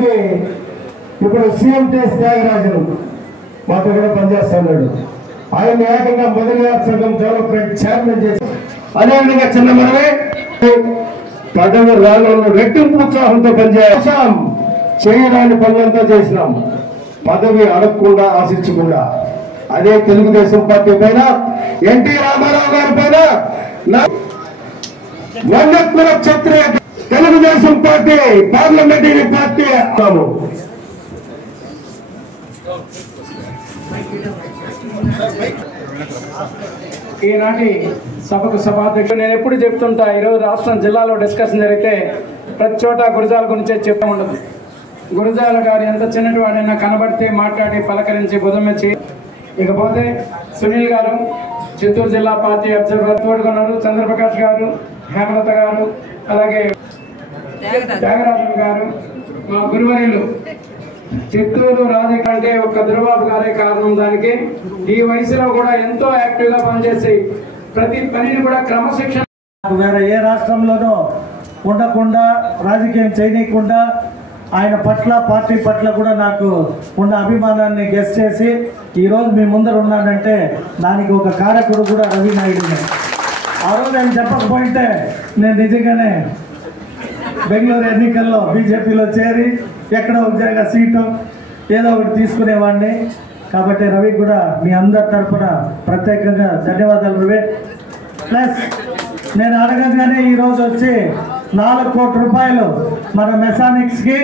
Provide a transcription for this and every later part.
మనకి ఇప్పుడు సీఎం త్యాగరాజు మాతో కూడా పనిచేస్తున్నాడు. ఆయన ఏకంగా మొదలయార్ సంఘం డెవలప్మెంట్ చైర్మన్ చేసి అదేవిధంగా చిన్న మనమే పదవి రాళ్ళలో రెట్టింపు ఉత్సాహంతో పనిచేసాం. చేయరాని పనులంతా చేసినాం, పదవి అడగకుండా ఆశించకుండా. అదే తెలుగుదేశం పార్టీ పైన, ఎన్టీ రామారావు గారి పైన వన్నెత్తుల క్షత్రియ తెలుగుదేశం పార్టీ పార్లమెంటరీ పార్టీ ఈనాటి సభకు సభాధ్యక్షుడు. నేను ఎప్పుడు చెప్తుంటా, ఈరోజు రాష్ట్రం జిల్లాలో డిస్కషన్ జరిగితే ప్రతి చోట గురజాల గురించే చెప్తూ ఉండదు. గురజాల గారు ఎంత చిన్నటి వాడైనా కనబడితే మాట్లాడి పలకరించి బుధమెచ్చి. ఇకపోతే సునీల్ గారు చిత్తూరు జిల్లా పార్టీ అబ్జర్వర్ తోడుకున్నారు. చంద్రప్రకాష్ గారు, హేమలత గారు, అలాగే త్యాగరాజు గారు, మా గురువర్యులు చిత్తూరు రాజకీయ ఒక్క దుర్బాబు గారే కారణం. దానికి ఈ వయసులో కూడా ఎంతో యాక్టివ్ గా పనిచేసి ప్రతి పనిని కూడా క్రమశిక్షణ వేరే ఏ రాష్ట్రంలోనూ ఉండకుండా, రాజకీయం చేయనీయకుండా ఆయన పట్ల, పార్టీ పట్ల కూడా నాకు ఉన్న అభిమానాన్ని గెస్ చేసి ఈరోజు మీ ముందర ఉన్నానంటే దానికి ఒక కారకుడు కూడా రవి నాయుడునే. ఆ రోజు ఆయన చెప్పకపోయింటే నేను నిజంగానే బెంగళూరు ఎన్నికల్లో బీజేపీలో చేరి ఎక్కడో ఒక సీటు ఏదో ఒకటి తీసుకునేవాడిని. కాబట్టి రవి కూడా మీ అందరి తరఫున ప్రత్యేకంగా ధన్యవాదాలు రవి. ప్లస్ నేను అడగగానే ఈరోజు వచ్చి 4 కోట్ల రూపాయలు మన మెకానిక్స్కి,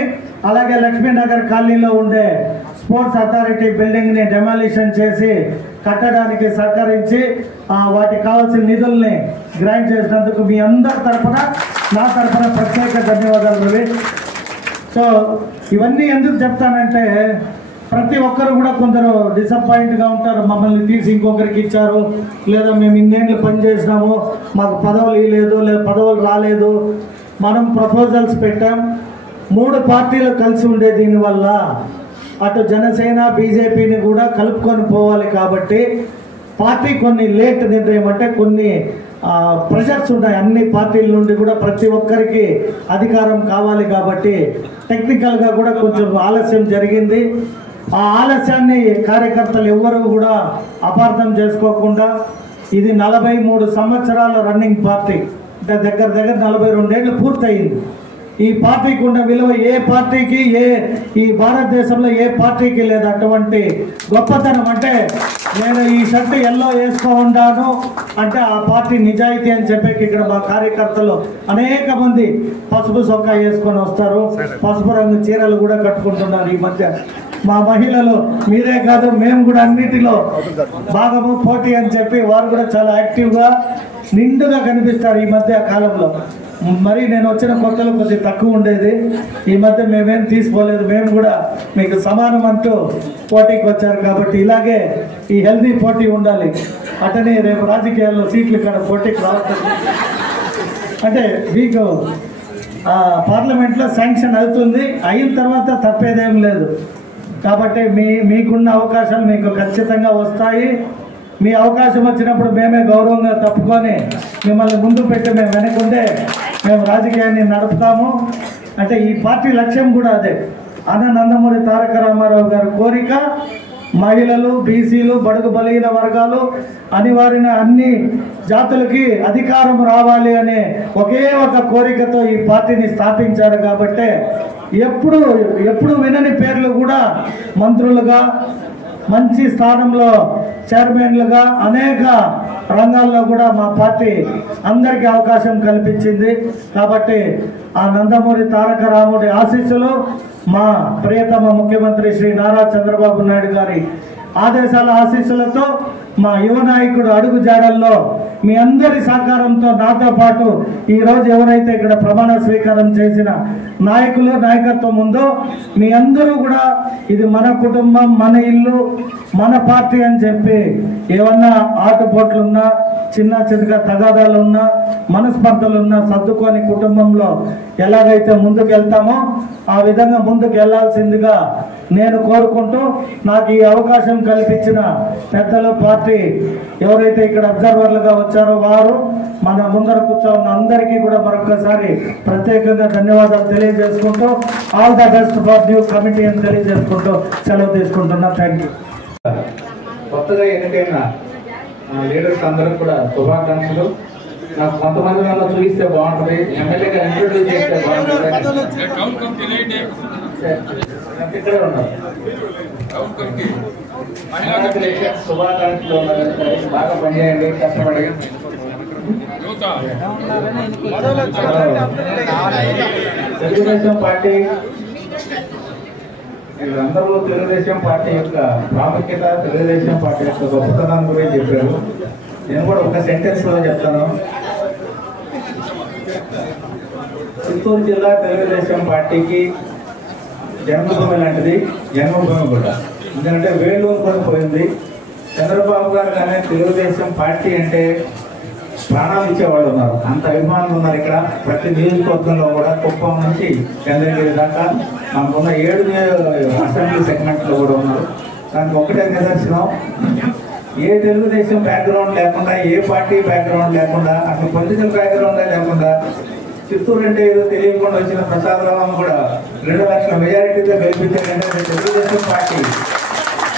అలాగే లక్ష్మీనగర్ కాలనీలో ఉండే స్పోర్ట్స్ అథారిటీ బిల్డింగ్ని డెమాలిషన్ చేసి కట్టడానికి సహకరించి వాటికి కావాల్సిన నిధుల్ని గ్రాంట్ చేసినందుకు మీ అందరి తరఫున, నా తరఫున ప్రత్యేక ధన్యవాదాలు రవి. సో ఇవన్నీ ఎందుకు చెప్తానంటే, ప్రతి ఒక్కరు కూడా కొందరు డిసప్పాయింట్గా ఉంటారు. మమ్మల్ని తీసి ఇంకొకరికి ఇచ్చారు, లేదా మేము ఇన్నేళ్ళు పనిచేసినాము, మాకు పదవులు ఇవ్వలేదు, లేదా పదవులు రాలేదు. మనం ప్రపోజల్స్ పెట్టాం, 3 పార్టీలు కలిసి ఉండే దీనివల్ల అటు జనసేన, బీజేపీని కూడా కలుపుకొని పోవాలి. కాబట్టి పార్టీ కొన్ని లేట్ నిర్ణయం, అంటే కొన్ని ప్రెషర్స్ ఉన్నాయి అన్ని పార్టీల నుండి కూడా, ప్రతి ఒక్కరికి అధికారం కావాలి. కాబట్టి టెక్నికల్గా కూడా కొంచెం ఆలస్యం జరిగింది. ఆ ఆలస్యాన్ని కార్యకర్తలు ఎవ్వరూ కూడా అపార్థం చేసుకోకుండా, ఇది 43 సంవత్సరాల రన్నింగ్ పార్టీ, అంటే దగ్గర 42 ఏళ్ళు పూర్తయింది. ఈ పార్టీకి ఉన్న విలువ ఏ పార్టీకి, ఈ భారతదేశంలో ఏ పార్టీకి లేదు. అటువంటి గొప్పతనం, అంటే నేను ఈ షర్ట్ ఎల్లో వేసుకోండాను అంటే ఆ పార్టీ నిజాయితీ అని చెప్పేకి ఇక్కడ మా కార్యకర్తలు అనేక మంది పసుపు చొక్కా వేసుకొని వస్తారు, పసుపు రంగు చీరలు కూడా కట్టుకుంటున్నారు. ఈ మధ్య మా మహిళలు, మీరే కాదు మేము కూడా అన్నిటిలో భాగము, పోటీ అని చెప్పి వారు కూడా చాలా యాక్టివ్గా నిండుగా కనిపిస్తారు ఈ మధ్య కాలంలో. మరి నేను వచ్చిన కొత్తలో కొద్దిగా తక్కువ ఉండేది, ఈ మధ్య మేమేం తీసుకోలేదు. మేము కూడా మీకు సమానం అంటూ పోటీకి వచ్చారు. కాబట్టి ఇలాగే ఈ హెల్తీ పోటీ ఉండాలి. అటనే రేపు రాజకీయాల్లో సీట్లు ఇక్కడ పోటీకి రావట్లేదు. అంటే మీకు పార్లమెంట్లో శాంక్షన్ అవుతుంది, అయిన తర్వాత తప్పేదేం లేదు. కాబట్టి మీకున్న అవకాశాలు మీకు ఖచ్చితంగా వస్తాయి. మీ అవకాశం వచ్చినప్పుడు మేమే గౌరవంగా తప్పుకొని మిమ్మల్ని ముందు పెట్టి మేము వెనకుండే మేము రాజకీయాన్ని నడుపుతాము. అంటే ఈ పార్టీ లక్ష్యం కూడా అదే. నందమూరి తారక రామారావు గారి కోరిక, మహిళలు, బీసీలు, బడుగు బలహీన వర్గాలు, అనివార్య అన్ని జాతులకి అధికారం రావాలి అనే ఒకే ఒక కోరికతో ఈ పార్టీని స్థాపించారు. కాబట్టి ఎప్పుడు వినని పేర్లు కూడా మంత్రులుగా, మంచి స్థానంలో చైర్మన్లుగా, అనేక రంగాల్లో కూడా మా పార్టీ అందరికీ అవకాశం కల్పించింది. కాబట్టి ఆ నందమూరి తారక రాముడి ఆశీస్సులు, మా ప్రియతమ ముఖ్యమంత్రి శ్రీ నారా చంద్రబాబు నాయుడు గారి ఆదేశాల ఆశీస్సులతో, మా యువ నాయకుడు అడుగు జాడల్లో మీ అందరి సహకారంతో, నాతో పాటు ఈరోజు ఎవరైతే ఇక్కడ ప్రమాణ స్వీకారం చేసిన నాయకులు, నాయకత్వం ఉందో మీ అందరూ కూడా ఇది మన కుటుంబం, మన ఇల్లు, మన పార్టీ అని చెప్పి ఏమన్నా ఆటుపోట్లున్నా, చిన్న చిన్నగా తగాదాలున్నా, మనస్పర్ధలున్నా సర్దుకొని కుటుంబంలో ఎలాగైతే ముందుకు వెళ్తామో ఆ విధంగా ముందుకు వెళ్లాల్సిందిగా నేను కోరుకుంటూ నాకు ఈ అవకాశం కల్పించిన పెద్దలు పార్టీ ఎవరైతే ఇక్కడ అబ్జర్వర్లుగా వచ్చారో వారు మన ముందర కూర్చోన్న అందరికీ కూడా మరొకసారి ప్రత్యేకంగా ధన్యవాదాలు తెలియజేసుకుంటూ all the best for new committee అని తెలియజేసుకుంటూ సెలవు తీసుకుంటున్నా. Thank you. కొత్తగా ఎన్నికైన లీడర్స్ అందరికి కూడా శుభాకాంక్షలు. నాకు కొంతమంది నన్ను చూపిస్తే బాగుంటుంది, ఎమ్మెల్యేగా ఇంట్రొడ్యూస్ చేస్తే బాగుంటుంది. ఇక్కడే ఉన్నారు. శుభాకాంక్షలు బాగా పనిచేయండి, కష్టపడి. తెలుగుదేశం పార్టీ వీళ్ళందరూ తెలుగుదేశం పార్టీ యొక్క ప్రాముఖ్యత, తెలుగుదేశం పార్టీ యొక్క గొప్పతనాన్ని గురించి చెప్పారు. నేను కూడా ఒక సెంటెన్స్ లో చెప్తాను. చిత్తూరు జిల్లా తెలుగుదేశం పార్టీకి జన్మభూమి లాంటిది, జన్మభూమి కూడా. ఎందుకంటే వేలు కూడా పోయింది. చంద్రబాబు గారు కానీ తెలుగుదేశం పార్టీ అంటే ప్రాణాలు ఇచ్చేవాళ్ళు ఉన్నారు, అంత అభిమానులు ఉన్నారు ఇక్కడ. ప్రతి నియోజకవర్గంలో కూడా కుప్పం నుంచి చంద్రగిరి దాకా మనకున్న 7 అసెంబ్లీ సెగ్మెంట్లో కూడా ఉన్నారు. దానికి ఒకటే నిదర్శనం, ఏ తెలుగుదేశం బ్యాక్గ్రౌండ్ లేకుండా, ఏ పార్టీ బ్యాక్గ్రౌండ్ లేకుండా, అసలు పొలిటికల్ బ్యాక్గ్రౌండ్ లేకుండా చిత్తూరు అంటే ఏదో తెలియకుండా వచ్చిన ప్రసాదరావు కూడా 2 లక్షల మెజారిటీతో గెలిపించారంటే తెలుగుదేశం పార్టీ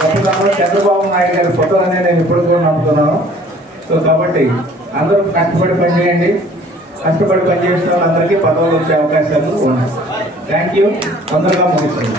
గొప్పతనంలో చంద్రబాబు నాయుడు గారి ఫోటో అనేది నేను ఇప్పుడు కూడా నమ్ముతున్నాను. సో కాబట్టి అందరూ కష్టపడి పనిచేయండి. కష్టపడి పనిచేసిన వాళ్ళందరికీ పదవులు వచ్చే అవకాశాలు ఉన్నాయి. Thank you. తొందరగా ముగిస్తుంది.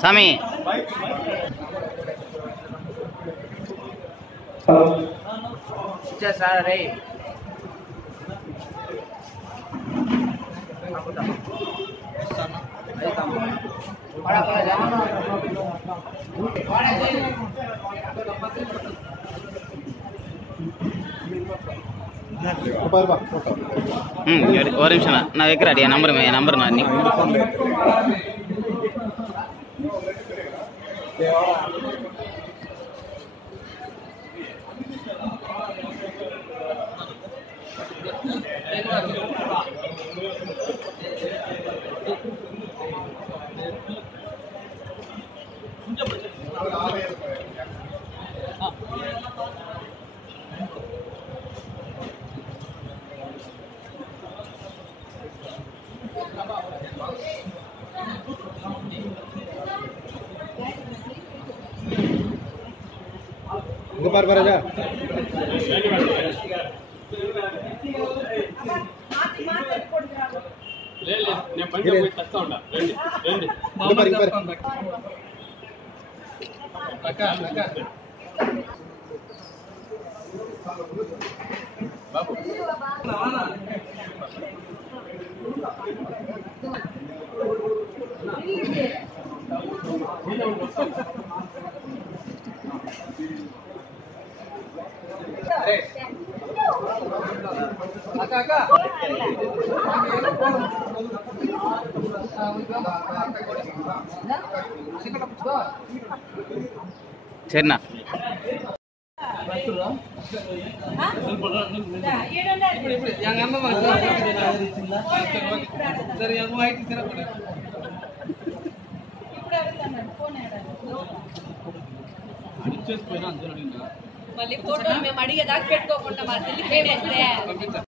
స్వామి రే ఒక నిమిషం నా దగ్గర అడిగా నంబర్ నా బాబు சரிண்ணா మళ్ళీ ఫోటోలు మేము అడిగేదాకా పెట్టుకోకుండా మా